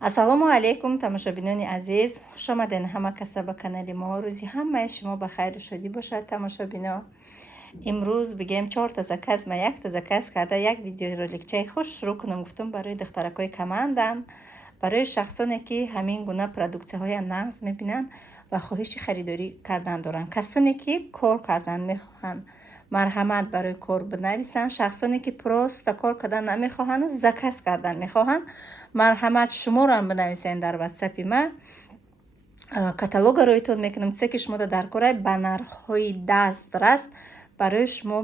ассалому алейкум тамошобинони азиз, хуш омаден ҳама каса ба канали мо. рӯзи ҳамаи шумо ба хайру шодӣ бошад. тамошобино, имрӯз бигем 4 заказ ма 1 заказ карда як видеороликчаи хуш шурӯъ кунам. гуфтам барои духтаракои командам, барои шахсоне ки ҳамин гуна продуксияҳои нағз мебинанд ва хоҳиши харидорӣ кардан доранд, касоне ки кор кардан мехоҳанд марҳамат барои кор бинависанд, шахсоне ки просто кор кардан намехоҳанд заказ кардан мехоҳанд марҳамат шуморо бинависанд дар ватсапи ма. каталогро роитон мекунам, чизе ки шумо дар кора ба нархҳои дастрас барои шумо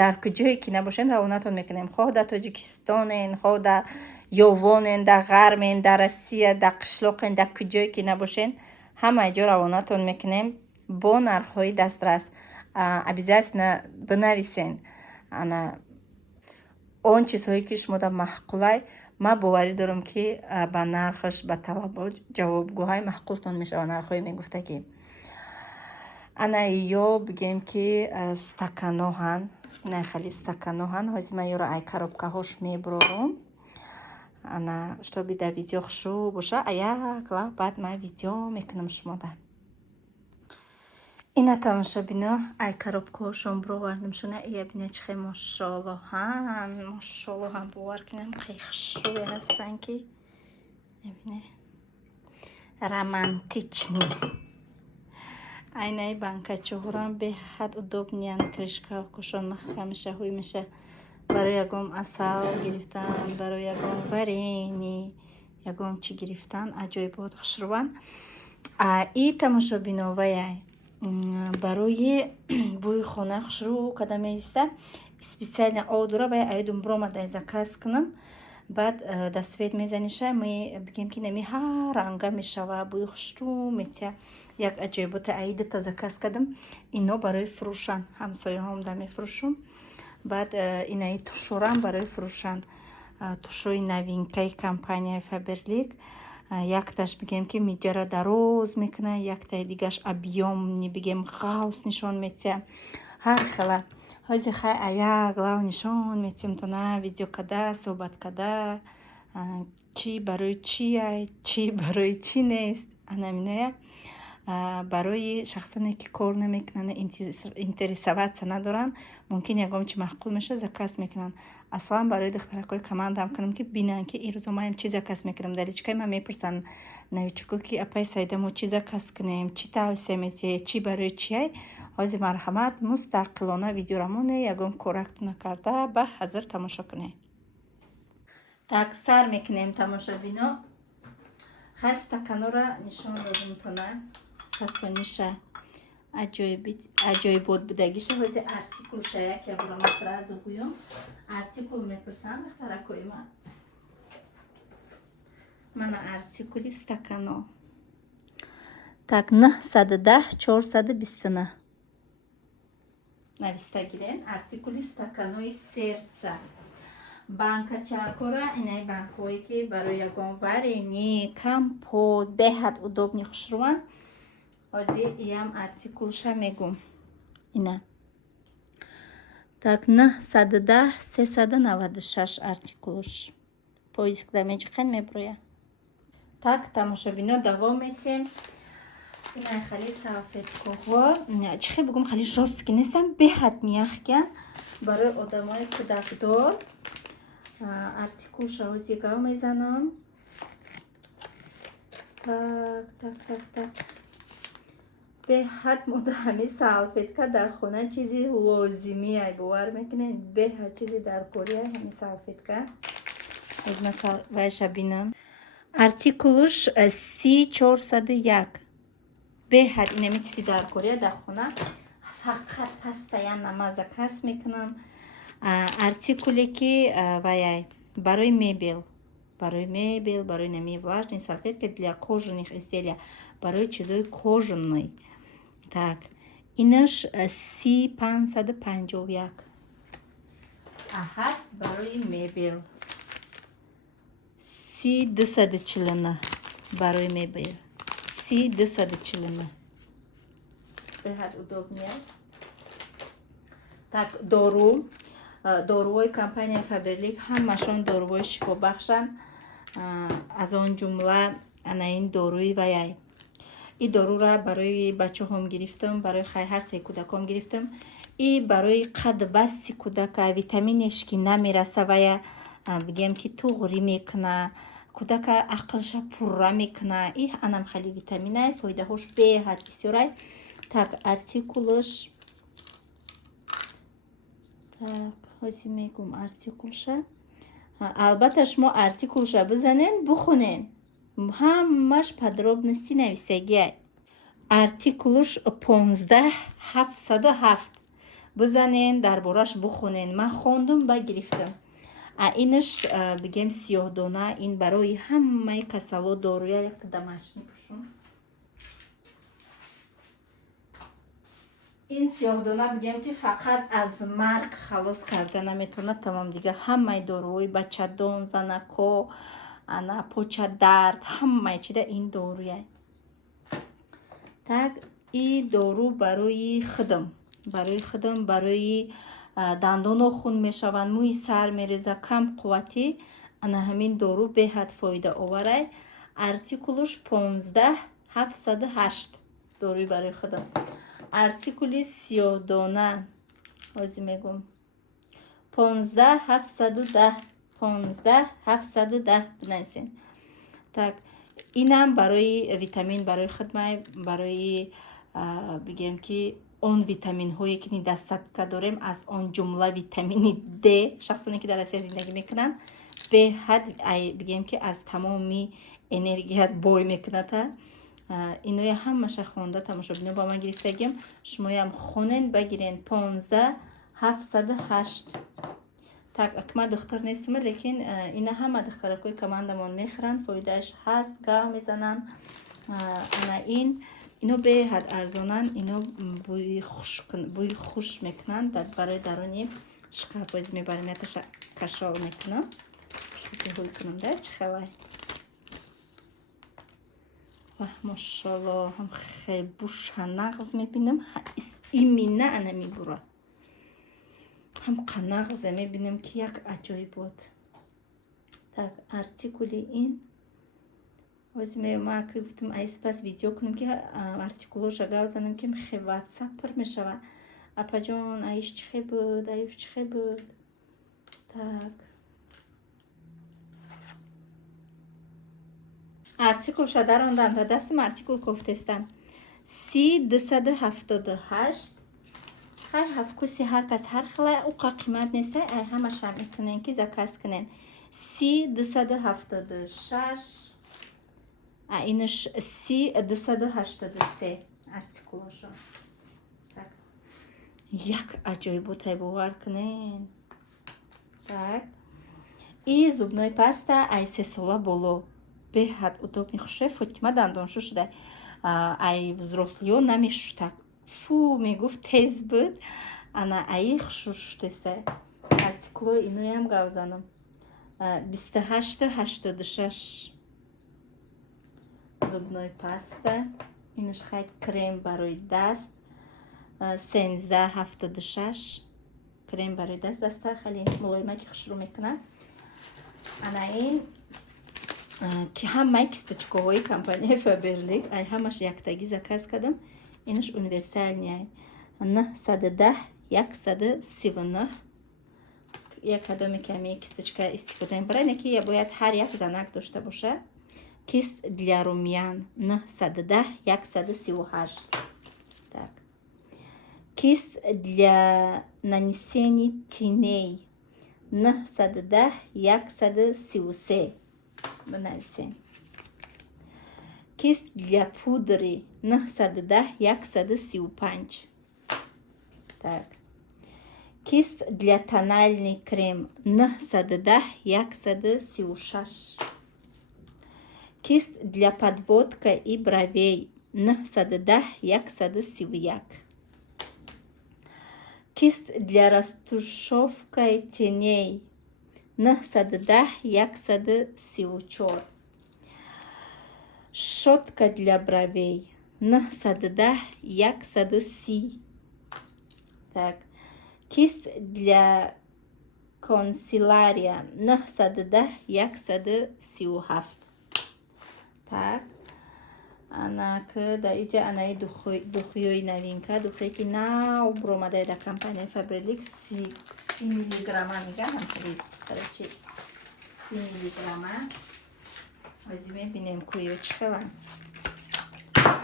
дар куҷое ки набошед равонатон мекунем, хоҳ дар тоҷикистонен, хоҳ дар ёвонен, дар ғарбен, дар Россия, дар қишлоқен, дар куҷое ки набошен ҳама ҷо равонатон мекунем бо нархҳои дастрас. обязательно бинависен он чизҳое ки шумо дар маҳқулай. ман боварӣ дорам ки ба нархаш ба талабо ҷавобгӯҳай маҳқултон мешавад. нархҳое мегуфта ки ана ё бигем ки стаканоҳан, ина хали стаканоҳан. ҳозир ман ёро ай коробкаҳош мебурорум. ана чтобы дар видео хушу боша, як лав баъд ман видео мекунам шумода. ина тамошобино ай коробкаҳошон буровардам шуна. ия бина чи хеле мошоллоҳан бовар кунам хеле хушрӯе ҳастан ки бибине романтични. айнаи банкачаҳорам беҳад удобниян, кришкаҳошон маҳкам меша, ҳуй меша барои ягон асал гирифтан, барои ягон варени, ягон чӣ гирифтан аҷоибот хушрӯан. и тамошобино ваяй барои бӯи хона хушрӯ карда меиста специально одура вая айдум бромадай заказ кунам. баъд да свет мезаниша бигем ки нами ҳар ранга мешава бӯи хушрӯ метия. як аҷоибота аидата заказ кардам. ино барои фурӯшан ҳамсояҳом да мефурӯшум. баъд инаи тушорам барои фурӯшан тушои новинкаи компанияи Faberlic. якташ бигем ки миҷара дароз мекуна, яктаи дигаш объёмни бигем ғавс нишон метия. ҳар хела ҳозир хай як лав нишон метиям тона видео када суҳбат када чӣ барои чи ай, чӣ барои чӣ нест. анаминоя барои шахсоне ки кор намекунанд, интересоватсия надоранд, мумкин ягон чи маҳқул меша заказ мекунанд. аслан барои духтаракои командам кунам ки бинанд ки ирӯзо маем чи заказ мекунам. дар ичкаи ман мепурсанд навичуко ки апай сайда мо чи заказ кунем, чи тавсия метиҳед, чи барои чи ай. ҳозир марҳамат мустақилона видеорамоне ягон коракту накарда ба ҳазир тамошо кунем. так сар мекунем тамошобино. ҳай стаканора нишон додам тона касониша аҷоибот будагиша. ҳозир артикулша як бурама сразу гӯём. артикул мепурсанд духтаракои ман. мана артикули стакано. так 910 429 нависта гирен. артикули стаканои сердца. банкачакора инаи банкҳое ки барои ягон варени, компот беҳад удобни хушрӯан. ҳозир иям артикулша мегум. ина так 910 396 артикулш поиск да меҷиқан меброя. так тамошобино давом метием. ина хали салфеткаҳо чӣ хел бигум хали жёстки нестан, беҳад мягкия барои одамои кӯдакдор. артикулша ҳозир гав мезанам. так беҳад мода ҳамин салфетка дар хона чизи лозимия бовар мекунем. беҳад чизи даркория ҳамин салфетка. вайша бинам артикулш 3401 беҳад инами чизи даркория дар хона. фақат постоянно ман заказ мекунам. артикуле ки ваяй барои мебел, барои нами влажни салфетка для кожаных изделия, барои чизои кожаный. так инаш 3551 ҳаст барои мебел. 3249 барои мебел. 3249 беҳад удобния. так доруҳои компанияи Faberlic ҳамашон доруҳои шифобахшанд. аз он ҷумла ана ин доруи ваяй. И дорура барои бачаҳом гирифтам, барои ҳар се кӯдаком гирифтам. И барои қадбасти кӯдака витаминеш ки намераса вая бигем ки туғрӣ мекуна, кӯдака ақлша пурра мекуна. И анам хеле витаминай, фоидаҳош беҳад бисёрай. Так, артикулш. Так, ҳозир мегум артикулша. Албатта шумо артикулша бизанен, бихунен. Ҳамаш подробности нависагиай. Артикулш 15707 бизанен, дар бораш бихунен. Ман хондум ба гирифтам. Инаш бигем сиёҳдона, ин барои ҳамаи касало доруя. Якта домашний пушун. ин сиёҳдона бигем ки фақат аз марг халос карда наметавона. Тамом дига ҳамаи доруҳои бачадон, занако, ана почадард, ҳамаи чида ин доруя. Так, и дору барои хидм, барои дандоно хун мешаванд, мӯи сар мереза, кам қувватӣ. Ана ҳамин дору беҳад фоида оварай. Артикулш 15708 доруи барои хидм. Артикули сиёҳдона ҳозир мегум 15710 бинависен. Так, инам барои витамин, барои хидмай, барои бигем ки он витаминҳое ки недостатка дорем, аз он ҷумла витамини D, шахсоне ки дар Россия зиндагӣ мекунанд, беҳад бигем ки аз тамоми энергият бой мекунада. Иноя ҳамаша хонда тамошобино ба ман гирифтагим. Шумоям хонен багирен 15708. Так, акма духтар нестам, лекин ина ҳама духтаракои командамон мехӯранд, фоидааш ҳаст, гав мезананд. Ана ино беҳад арзонанд, ино бӯи хуш мекунанд барои дарони шкаф. Боз мебарам, яташа кашол мекунам. Ҳуй кунам да чихелай. Машалло, ҳам хеле буша нағз мебинам. Имина ана мебура. ҳам қанағзе мебинам ки як аҷоибот. Так, артикули ин ҳозир ман ки гуфтам айспас видео кунам ки артикулоша гав занам ки хе ватсап пур мешава. Апаҷон аиш чихе буд, аюш чихе буд. Так, артикул шадарондам да дастам, артикул кофтестам 3278. ҳай ҳафкуси ҳар кас ҳар хела уқа қимат нестай, ай ҳамаша метонен ки заказ кунен. 3276. Инаш 3283 артикулошо. Так, як аҷоиботай бовар кунен. Так, и зубной паста ай 3 сола боло. Беҳад удобни хушай. Фотима дандоншӯ шуда. Ай взрослиё намешуштак. Фу, мегуфт тез буд. Ана аи хушуштестай. Артикулои иноям гавзанам 2886. Зубной паста. Инаш хайт крем барои даст 1376. Крем барои даст. Даста хеле мулоима ки хушрӯ мекуна. Ана ин ки ҳамаи кисточкаҳои компанияи Faberlic ай ҳамаш яктагӣ заказ кардам. Инаш универсальни 910 139. як кадоме ки ҳамаи кисточка истифода мебарад, яки бояд ҳар як занак дошта боша. Кист для румян 910 138. Так, кист для нанесени теней 910 133. Бинависен. Кист для пудри 910 135. Так, кист для тональный крем 910 136. Кист для подводка и бровей 910 131. Кист для растушевка теней 910 134. Щетка для бровей 910 130. Так, кист для консилария 910 137. Так. Анак да иҷа анаи духиёи новинка, духие ки нав буромадаи да компания Faberlic 30 миллиграмма мегам ҳамчунин короче 30 миллиграмма. ҳозир мебинем кӯё чӣ хелан.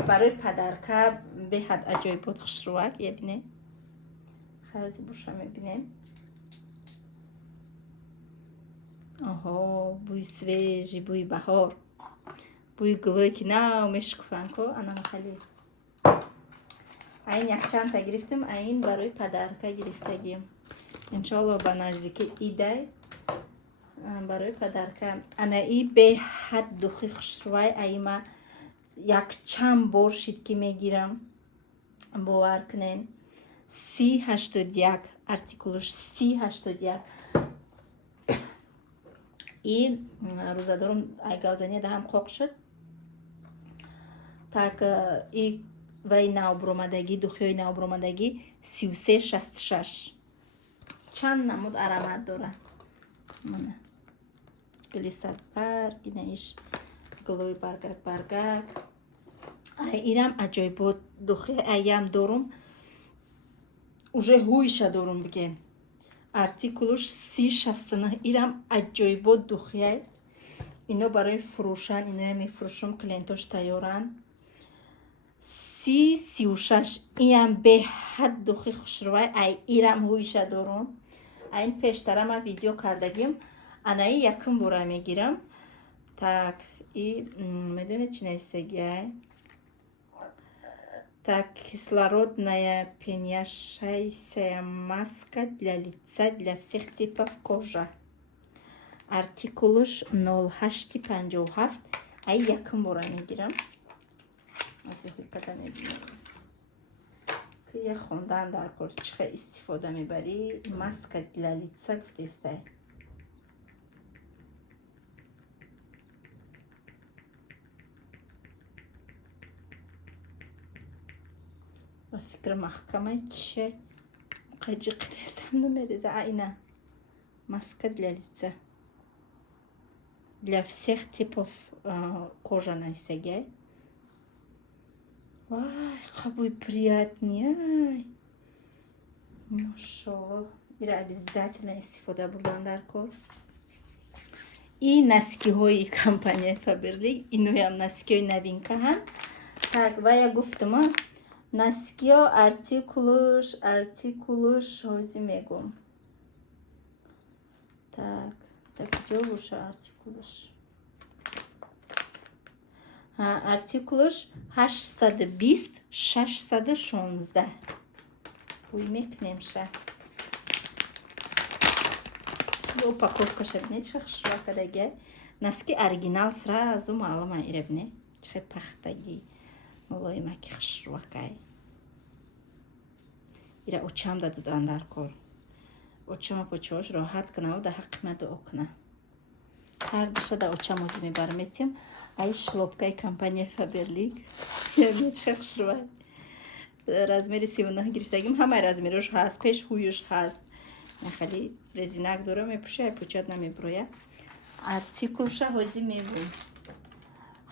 Барои падарка беҳад аҷоибот хушрувак ебине. Ҳозир буша мебинем. Оҳо, бӯи свежи, бӯи баҳор. бӯи гулое ки нав мешукуфанко анана хеле. Айн якчанта гирифтем, айн барои падарка гирифтагим. Иншоалло ба наздики идай барои падарка. Анаи беҳад духи хушрувай аима якчанд бор шид ки мегирам. Бовар кунен. 3081 артикулуш 3081. И рӯзадорум ай гавзания даҳам қоқ шуд. Так и вай навбуромадагӣ духиёи навбуромадагӣ 3366. Чанд намуд аромат дора. Мана глиссад барг, инаиш гулои баргак. Ай ирам аҷоибот духи аям дорум. Уже ҳуйша дорум бигем. Артикулуш 3069. Ирам аҷоибот духияй. Ино барои фурӯшан, иноя мефурӯшум, клиентош тайёран. 3036. Иям беҳад духи хушрувай. Ай ирам ҳуйша дорум. Айн пештара ма видео кардагим. Анаи якум бора мегирам. Так, и медоне чи наистагиай. Так, кислородная пенящаяся маска для лица для всех типов кожи. Артикулуш 0857. Ай якум бора мегирам. Я хондан дар кор чихе истифода мебари маска для лица гуфтестай. ба фикр маҳкамай чише қаҷиқидестам намереза. Айна маска для лица для всех типов кожа наисагай. Ай, какой приятный, ай. Машаллах. Ира обязательно истифода бурдан дар кор. И носкиҳои компания Faberlic. Иноям носкиҳои новинка ҳам. Так, ва я гуфтам, носкиё артикулуш ҳозир мегум. Так, ҷо боша артикулуш. Артикулуш 820 616. Пуй мекунем ша. Упаковка шабине чӣ хушрувакадаги. Носки оригинал сразу маълума ирабине. Чӣ пахтагӣ мулоимаки хушрувакай. Ира очам да додан дар кор. Очама почош роҳат кунав да ҳаққи ма дуо куна. Ҳар душа да очам озӣ мебарметим. Ай шлопкаи компания Faberlic. Яъне чӣ хушрувай. Размери 39 гирифтагим. Ҳамаи размерош ҳаст. Пеш ҳуюш ҳаст. Хали резинак дора мепӯша, ай пӯчат намеброя. Артикулша ҳозир мегӯм.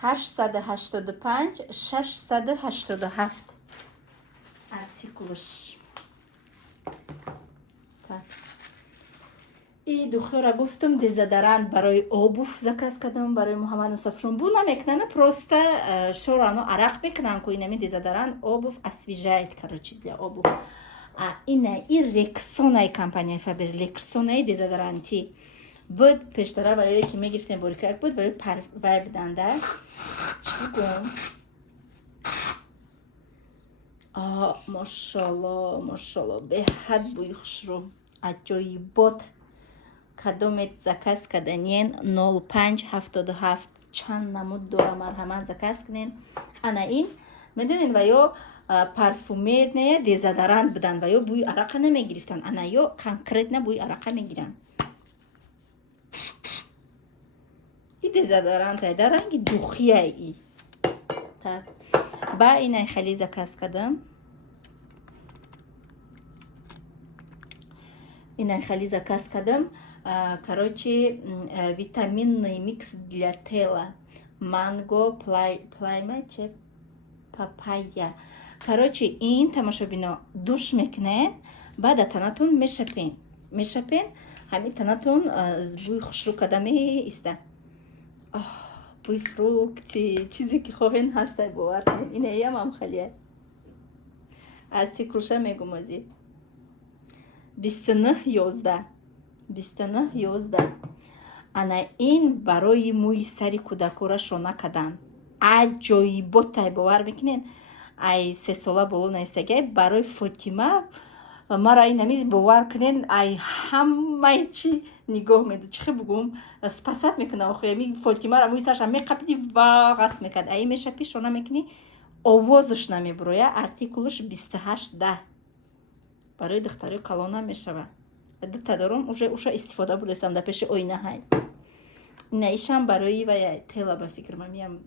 885 687. Артикулш. Так. И духора гуфтам дезодорант барои обув заказ кардам, барои Муҳаммад Мусафиршон. Бу намекунанд, просто шорано арақ мекунанд, ко инами дезодорант обув освежает, короче, для обув. А ина и Рексонаи компания Faberlic, Рексонаи дезодоранти. Буд пештара ваёе ки мегирифтем борикак буд, вай буданда. Чӣ бигӯм? Машалло, беҳад бӯи хушрӯ. Аҷоибот. Кадомет заказ каданен 0577. Чанд намуд дора, марҳамат заказ кунен. Ана ин медонед ва ё парфюмерная дезодорант будан ва ё бӯи арақа намегирифтан. Ана ё конкретно бӯи арақа мегиранд. И дезодорант ай дар ранги духияй и. Так. Ба инай хали заказ кардам. Инай хали заказ кардам. Короче, витаминный микс для тела. Манго, плайма, че? Папайя. Короче, ин тамошобино душ мекунед, баъда танатон мешапен, ҳамин танатон бӯи хушрӯ карда меиста. Бӯи фрукти, чизе ки хоҳен ҳастай, бовар кунед. Инаям ҳам халие. Артикулша мегум озӣ. 29/11. Ана ин барои мӯи сари кӯдакора шона кардан. Аҷоиботай, бовар мекунед. Ай 3 сола боло наистагай барои Фотима мара инами бовар кунед, ай ҳамаи чи нигоҳ медод. Чӣ хел бугум спасат мекуна охир. Ми Фотимара мӯи сарша меқапиди ва ғас мекард. Ай мешапи шона мекунӣ, овозаш намебуроя. Артикулаш 28/10. барои духтарои калона мешава. Дута дорум, уша истифода бурдастам дар пеши оина. Ҳай наишам барои вая тела ба фикр мамиям.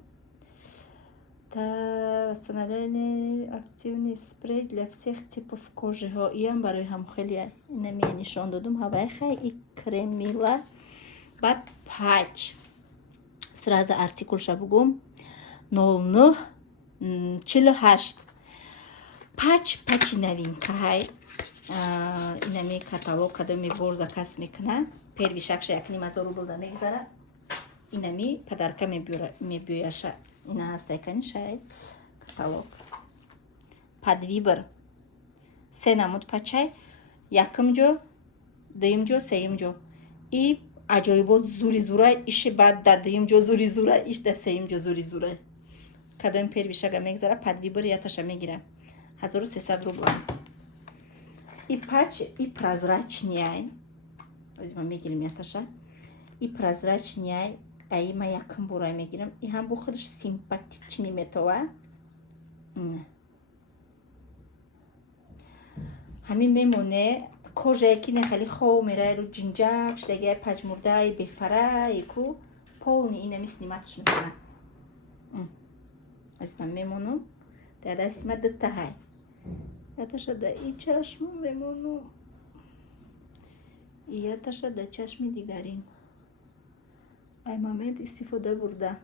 Восстановление активный спрей для всех типов кожи. Иам барои ҳам хеле инами нишон додум. Ҳавай хай и кремила. Баъд пач. Сразу артикулша бугум 09/48. Пачи новинка. Ҳай инами каталог кадоми бор заказ мекуна. Первый шагша 1000 рубл да мегзара. Инами подарка мебиёяша. Ина ҳастай канишай каталог. Подвибр. 3 намуд пачай. Якум ҷо, дуюм ҷо, сеюм ҷо. И аҷоибот зури зурай, иши баъд да дуюм ҷо зури зурай, иш да сеюм ҷо зури зурай. Кадоми первый шага мегзара, подвибр яташа мегира. 1300 рубл. И пач, и прозрачный. Возьма мегирим яташа. И прозрачный. Ай ма якум бурай мегирам. И ҳам бо худаш симпатичный метова. Ҳамин мемоне кожае ки не хали хов мерай рӯ ҷинҷак шдагиай паҷмурдаи бефарай ку полни инами сниматш мекунад. Возьма мемону. Дада сима дата ҳай. Яташа да и чашму мемону. И яташа да чашми дигарин. Ай момент истифода бурда.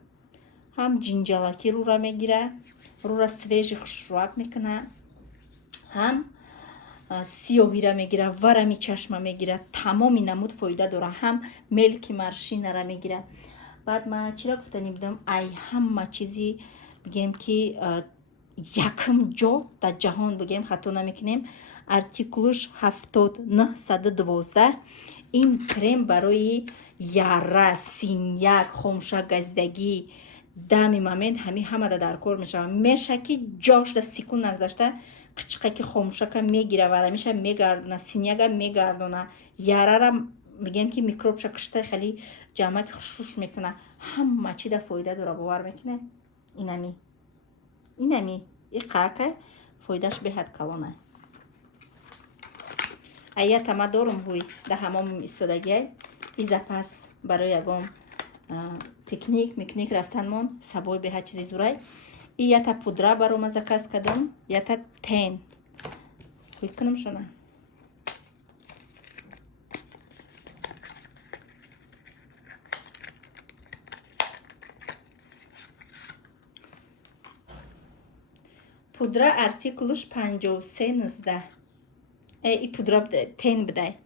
Ҳам ҷинҷалаки рӯра мегира, рӯра свежи хушрӯаб мекуна. Ҳам сиёҳира мегира, варами чашма мегира. Тамоми намуд фоида дора. Ҳам мелки маршинара мегира. баъд ма чира гуфтанӣ будам, ай ҳама чизи бигем ки якум ҷо дар ҷаҳон бигем хато намекунем. Артикулуш 79/12. ин крем барои яра, синьяк, хомӯша газидагӣ, дами момент ҳамада дар кор мешава. Меша ки ҷош да секунд нагзашта қичқа ки хомӯшака мегира, варамиша мегардона, синьяга мегардона, ярара мигем ки микробша кишта хали ҷамаки хушуш мекуна. ҳама чи да фоида дора, бовар мекунед. инами иқака фоидаш беҳад калона. Аята ма дорум бӯй да ҳамом истодагиай. И запас барои ягон пикник рафтанмон сабои беҳад чизи зурай. И ята пудра барома заказ кардам, ята тен. Куй кунам шона. Пудра артикулуш 53/19. И пудра тен бидай.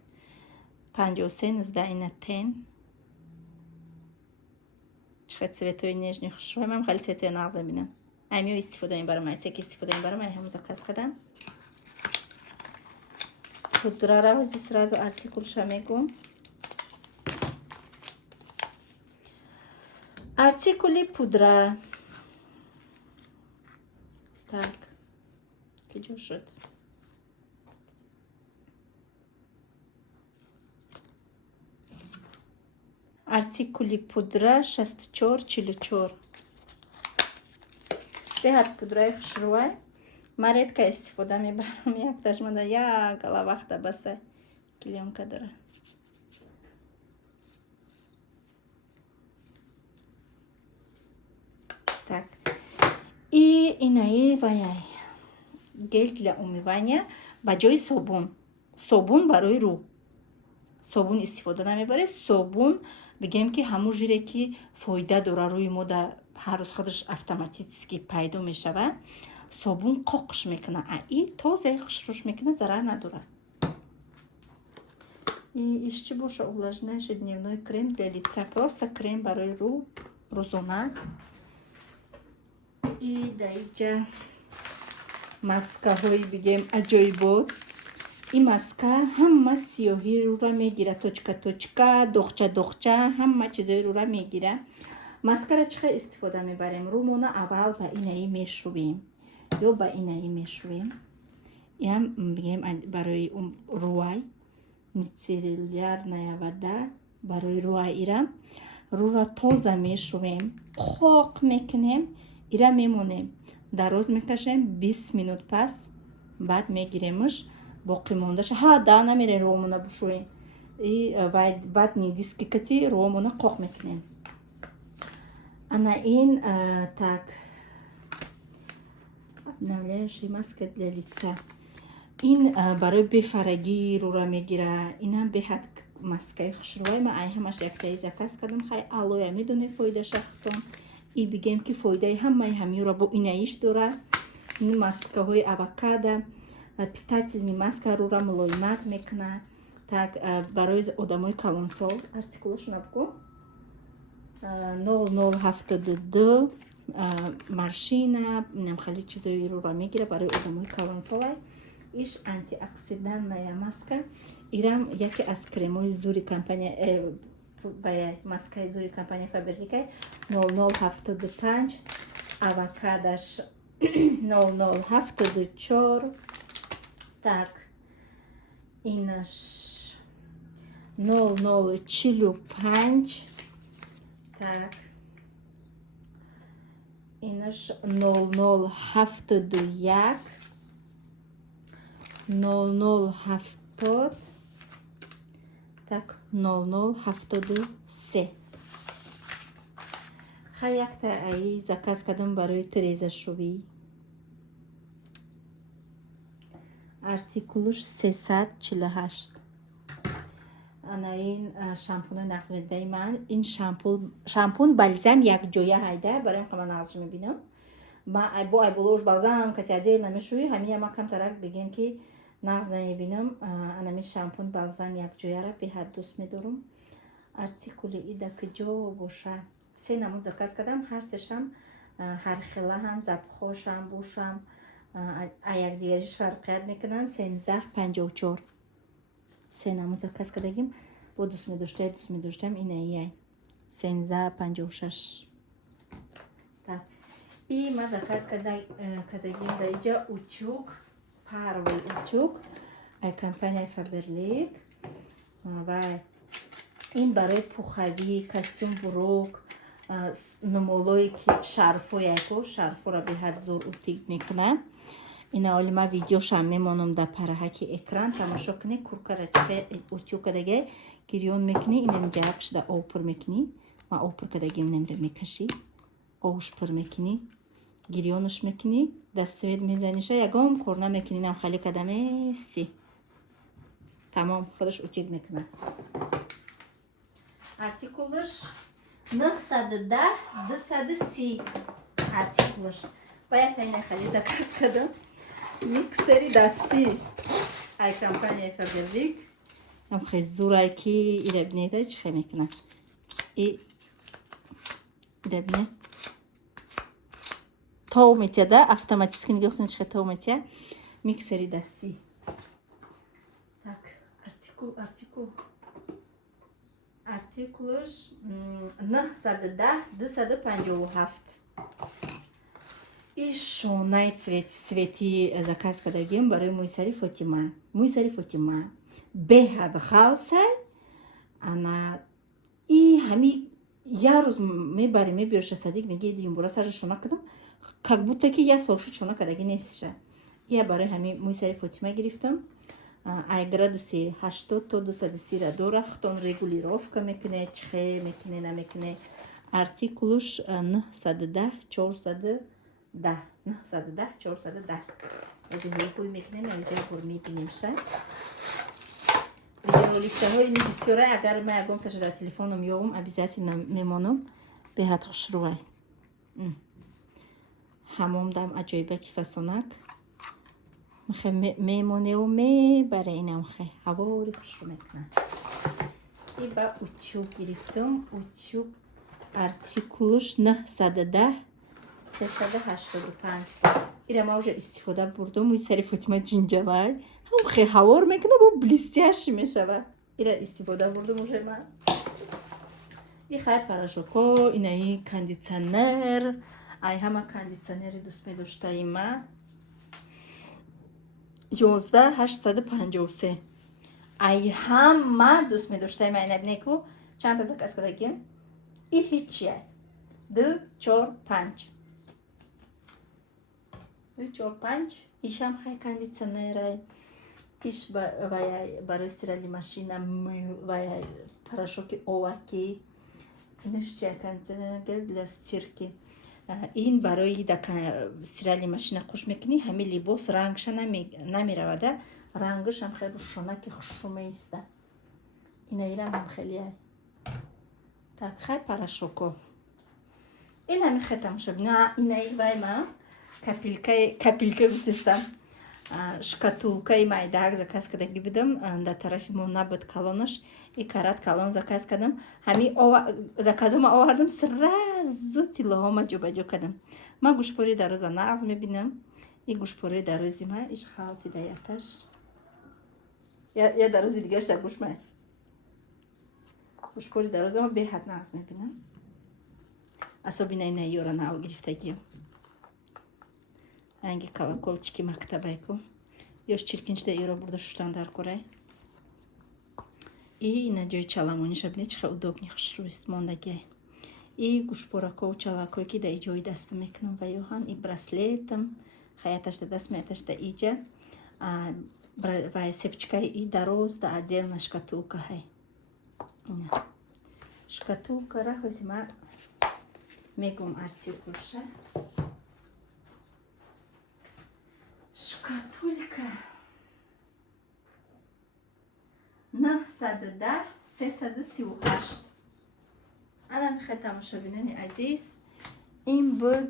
53/19 ина тен. чиқад цветои нежни хушрӯй. Ман хали цветои нағз мебинам. Амиё истифодаем барамай. Цеки истифодаем барамай. Ҳамон заказ кардам. Пудрара ҳози сразу артикулша мегум. Артикули пудра. Так. Ки ҷо шуд. артикули пудра 6444. беҳад пудраи хушрӯй. Ман редка истифода мебарам. Як ташмада як ала вақта баса клёнка дора. Так. И инаи ваяй. Гель для умывания ба ҷои собун. Собун барои рӯ. собун истифода намебаред. Собун бигем ки ҳамун жире ки фоида дора рӯи мо да ҳар рӯз худаш автоматически пайдо мешава, собун қоқш мекуна. И тоза хушруш мекуна, зарар надора. И иш чи боша увлажняющий дневной крем для лица. Просто крем барои рӯ рӯзона. И даиҷа маскаҳои бигем аҷоибот. این ماسکا همه سیاهی رو را میگیره، توچکا توچکا، دخچه دخچه، همه چیزای رو را میگیره. ماسکا را چقدر استفاده میبریم؟ رومونا اول با اینایی میشویم یا با اینایی میشویم. این هم بگیم برای روی میتسیلیار نیاوده برای روی ایرم رو را تازه میشویم، خاک میکنیم، ایرم میمونیم، دراز میکشیم 20 минут پس بعد میگیریمش. боқӣ мондаша да намере роҳмона бушӯем. баъд диски кати роҳмона қоқ мекунем. ана ин так обновляющая маска для лица. ин барои бефарагӣ рӯра мегира. инам беҳад маскаи хушрӯай. ман ай ҳамаш яктаи заказ кардам. хай алоя медоне фоидаша хутон. И бигем ки фоидаи ҳамаи ҳамиёра бо инаиш дора. ин маскаҳои авокадо питательный маска рура мулоимат мекуна. Так барои одамои калонсол артикулашон абгу 0072 маршина намхали чизои рура мегира барои одамои калонсолай. иш антиоксидантная маска. ирам яке аз кремои зури компания маскаи зури компания Faberlic 0075 авокадош 0074. Так, инаш 0045. Так, инаш 0071. 0070. Так, 0073. хай якта аи заказ кардам барои тирезашувӣ. артикулуш 348. ана ин шампунои нағзмеддаи ман. ин шампун балзам якҷоя ҳайда барои ҳама нағзш мебинам. бо айболош балзам катиадел намешӯи ҳамия ма камтарак бигем ки нағз намебинам. анами шампун балзам якҷояра беҳад дӯст медорам. артикули ида куҷо боша? 3 намуд заказ кардам. ҳар сешам ҳар хелаҳан, запхошам, бошам якдигариш фарқият мекунанд. 1354. 3 намуд заказ кардагим. бо дӯст медоштам инаияй 1356. так и ма заказ кардагим даиҷа утюг, паровый утюг компания Faberlic. ва ин барои пухавӣ, костюм бурок, нумолое ки шарфояко шарфора беҳад зур утюг мекуна. ина оли ма видеошам мемонам дар параҳаки экран. тамошо кунӣ куркара чиқе утюг кадаге гирён мекунӣ. инам ҷараб шуда об пур мекунӣ. ма об пур кадагим немре мекашӣ. обш пур мекунӣ, гирёнаш мекунӣ, дастсвет мезаниша ягон кор намекунӣ. инам хали кадамести тамом худаш утюг мекуна. артикулаш 910-230. артикулаш ба яктайна хали заказ кардам. миксери дастӣ ай компания Faberlic. ам хай зурай ки ира бинеда чӣ хай мекуна. и ира бине тов метия да автоматически нигоҳ кунед чӣ хай тов метия. миксери дастӣ. так артикулаш 910-257. и шонаи цвети заказ кардагим барои мӯйсари Фотима. мӯйсари Фотима беҳад ғавсай. ана и ҳами як рӯз мебари мебиёша садик меги юмбора сара шона кардам, как будто ки як сол шуд шона кардаги нестиша. я барои ҳами мӯйсари Фотима гирифтам. ай градуси 80 то 230 ра дора. хутон регулировка мекуне, чихе мекуне намекуне. артикулуш 910-410. 910-410. ҳозир ҳуй мекунем, ягҷои хур мебинемша. видеороликтаҳои бисёре агар ман ягон таша дар телефоном ёвум обязательно мемонам беҳад хушрӯай. ҳамом дам аҷоибаки фасонак мемоневу мебаре инам хай ҳавори хушрӯ мекунад. И ба утюг гирифтам. Утюг артикулуш 910 385. ира ма уже истифода бурдам. и сари Фотима ҷинҷалай ҳам хе ҳавор мекунад бо блестящий мешавад. ира истифода бурдам уже ман. и хай порошокҳо, инаи кондитсионер. ай ҳама кондитсионери дӯст медоштаи ман 11853. ай ҳама дӯст медоштаи ман набинеку чанд та заказ кардагим и ҳичия 245 ишам хай кондитсионерай иш барои стирали машина ваяй порошоки оваки инаш чия кондитсионер для стирки. ин барои стирали машина хуш мекунӣ ҳами либос рангша намеравада рангашам хеле шонаки хушрӯ меиста. инаирам ҳам хеле так хай порошоко ин ҳами хай тамоша бина. инаи вай ма капилка гуфтастам шкатулкаи майдаак заказ кардаги будам дар тарафи мо набуд калонаш и карат калон заказ кардам. ҳами заказома овардам сразу тиллоҳома ҷобаҷо кардам. ман гӯшпори дароза нағз мебинам. и гӯшпори дарози ман иш халти даяташ я дарози дигараш дар гӯш май гӯшпори дарозама беҳад нағз мебинам. асобина ёра нав гирифтагиам ранги колоколчики мактабайку ёш чиркинчда ёра бурда шуштан дар корай. и ина ҷои чаламониша бинед чихел удобни хушрӯист мондагиай. и гӯшпорако чалакое ки дар ҷои дастам мекунам ва ёхан и браслетам хаяташда даст меташда иҷа ва сепчкаи и дароз да отдельна шкатулка ҳай. шкатулкара ҳозима мегум артикулша шкатулка 910 338. ана михай тамошобинони азиз ин буд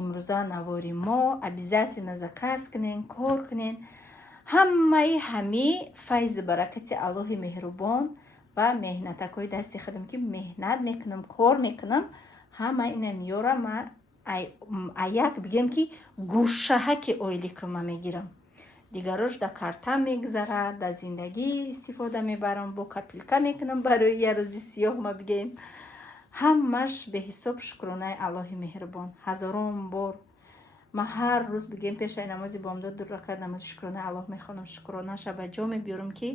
имрӯза навори мо. обязательно заказ кунен кор кунен. ҳамаи ҳами файзи баракати аллоҳи меҳрубон ва меҳнатакҳои дасти худам ки меҳнат мекунам кор мекунам ҳама ина миёра ма аяк бигем ки гӯшаҳаки ойлика ма мегирам. дигарош да картам мегзарад да зиндагӣ истифода мебарам бо капилка мекунам барои я рӯзи сиёҳ ма бигем. ҳамаш беҳисоб шукронаи аллоҳи меҳрубон. ҳазорон бор ма ҳар рӯз бигем пешаи намози бомдод 2 ракат намози шукронаи аллоҳ мехонам. шукронаша ба ҷо мебиёрам ки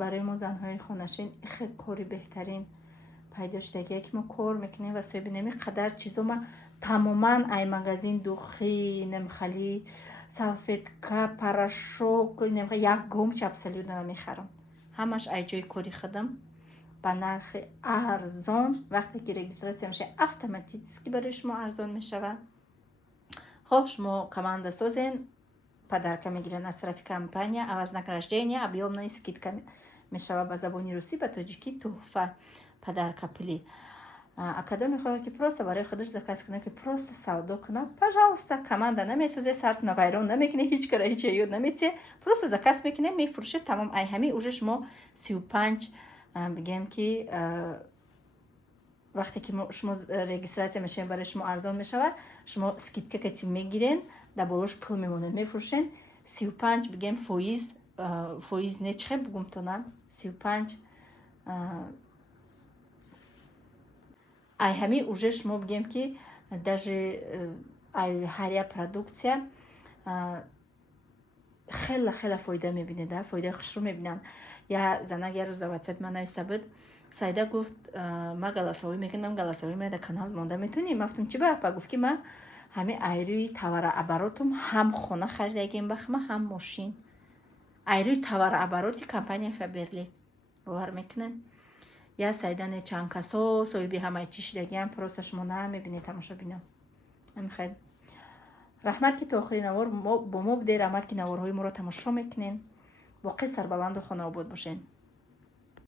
барои мо занҳои хонашин хеле кори беҳтарин пайдо шудагие ки мо кор мекунем ва соҳиби нами қадар чизо ма тамоман ай магазин духӣ немхали салфетка порошок ягом чи абсолютно намехарам. ҳамаш ай ҷои кори худам ба нархи арзон. вақте ки регистратсия мешава автоматически барои шумо арзон мешавад. хоҳ шумо команда созен подарка мегирен аз тарафи компания аваз награждения объёмная скидка мешава ба забони русӣ ба тоҷикӣ туҳфа подарка пули. а кадом мехоҳад ки просто барои худаш заказ кунад ки просто савдо кунад пожалуйста команда намесозе сартона вайрон намекунед ҳеҷ кара ҳеҷ ёд намесе просто заказ мекунед мефурӯшед тамом. ай ҳами уже шумо 35 бигем ки вақте ки шумо регистратсия мешавед барои шумо арзон мешавад шумо скидка кати мегирен дар болош пул мемонед мефурӯшен 35 бигем фоиз не чихе бугум тона 35 ай ҳами уже шумо бигем ки даже ҳаря продукция хела фоида мебинеда фоидаи хушрӯ мебинанд. я занак я рӯз дар ватсапи ман нависта буд саида гуфт ма галасовӣ мекунам галасовӣ ма дар канал монда метонӣ. ма гуфтам чӣ ба гуфт ки ма ҳами айрӯи товарооборотум ҳам хона харидагием бахма ҳам мошин айрӯи товарообороти компания Фаберлик бовар мекунед. я сайдане чанд касо соҳиби ҳамаи чӣ шудагиам просто шумо намебинед тамошобинам. мехай раҳмат ки то охири навор бо мо будед. раҳмат ки наворҳои моро тамошо мекунед. боқӣ сарбаланду хонаобод бошед.